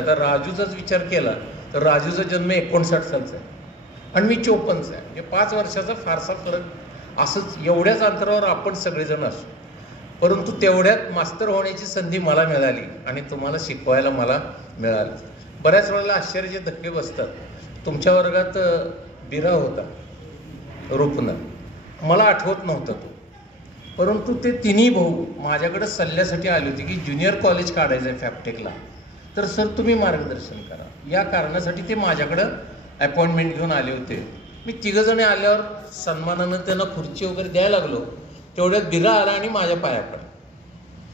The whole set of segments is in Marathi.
आता राजूचाच विचार केला तर राजूचा जन्म 59 सालचा आहे आणि मी 54चा आहे. म्हणजे 5 वर्षाचा फारसा फरक. असंच एवढ्याच अंतरावर आपण सगळेजण असू, परंतु तेवढ्यात मास्तर होण्याची संधी मला मिळाली आणि तुम्हाला शिकवायला मला मिळाली. बऱ्याच वेळेला आश्चर्याचे धक्के बसतात. तुमच्या वर्गात बिरा होता, रुपना, मला आठवत नव्हता तो, परंतु ते तिन्ही भाऊ माझ्याकडे सल्ल्यासाठी आले होते की ज्युनियर कॉलेज काढायचं आहे फॅपटेकला, तर सर तुम्ही मार्गदर्शन करा. या कारणासाठी ते माझ्याकडं अपॉइंटमेंट घेऊन आले होते. मी तिघंजणे आल्यावर सन्मानानं त्यांना खुर्ची वगैरे द्यायला लागलो. तेवढ्यात बिरा आला आणि माझ्या पायाकडे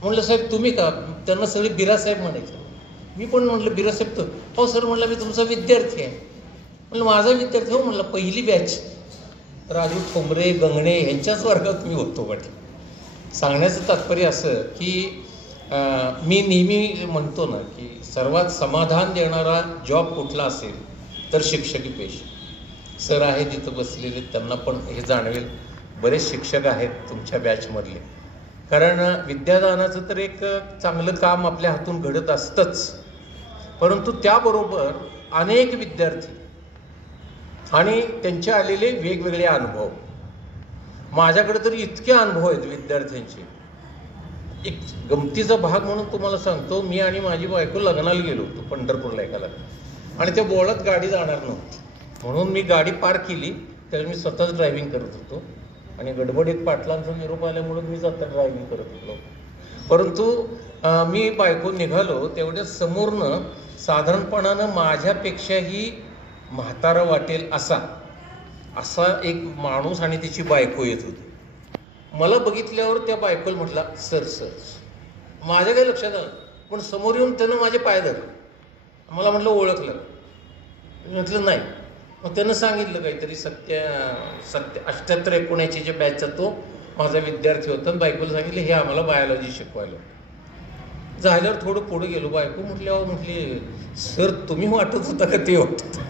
म्हणलं साहेब तुम्ही का? त्यांना सगळे बिरासाहेब म्हणायचे. मी पण म्हटलं बिरासाहेब तर हो सर. म्हटलं मी तुमचा विद्यार्थी आहे. म्हणलं माझा विद्यार्थी हो. म्हटलं पहिली बॅच राजू ठोंबरे गंगणे यांच्याच वर्गात मी होतो. म्हटलं सांगण्याचं तात्पर्य असं की मी नेहमी म्हणतो ना की सर्वात समाधान देणारा जॉब कुठला असेल तर शिक्षकी पेशा. सर आहे तिथं बसलेले, त्यांना पण हे जाणवेल. बरेच शिक्षक आहेत तुमच्या बॅचमधले, कारण विद्यादानाचं तर एक चांगलं काम आपल्या हातून घडत असतंच, परंतु त्याबरोबर अनेक विद्यार्थी आणि त्यांचे आलेले वेगवेगळे अनुभव. माझ्याकडे तर इतके अनुभव आहेत विद्यार्थ्यांचे. एक गमतीचा भाग म्हणून तुम्हाला सांगतो, मी आणि माझी बायको लग्नाला गेलो होतो पंढरपूरला एका लग्नात, आणि त्या बोळात गाडी जाणार नव्हती म्हणून मी गाडी पार्क केली. त्यावेळी मी स्वतःच ड्रायव्हिंग करत होतो आणि गडबडीत पाटलांचा निरोप आल्यामुळे मी आता ड्रायव्हिंग करत होतो. परंतु मी बायको निघालो तेवढ्या समोरनं साधारणपणानं माझ्यापेक्षाही म्हातारा वाटेल असा एक माणूस आणि त्याची बायको येत होती. मला बघितल्यावर त्या बायकोला म्हटला सर सर. माझ्या काही लक्षात आलं, पण समोर येऊन त्यानं माझे पाय धरले. मला म्हटलं ओळखलं? म्हटलं नाही. मग त्यानं सांगितलं काहीतरी 78-79 जे बॅचचा तो माझा विद्यार्थी होता. बायकोला सांगितलं हे आम्हाला बायोलॉजी शिकवायला. झाल्यावर थोडं पुढे गेलो. बायको म्हटली अहो म्हटली सर तुम्ही वाटत होता का ते होतं?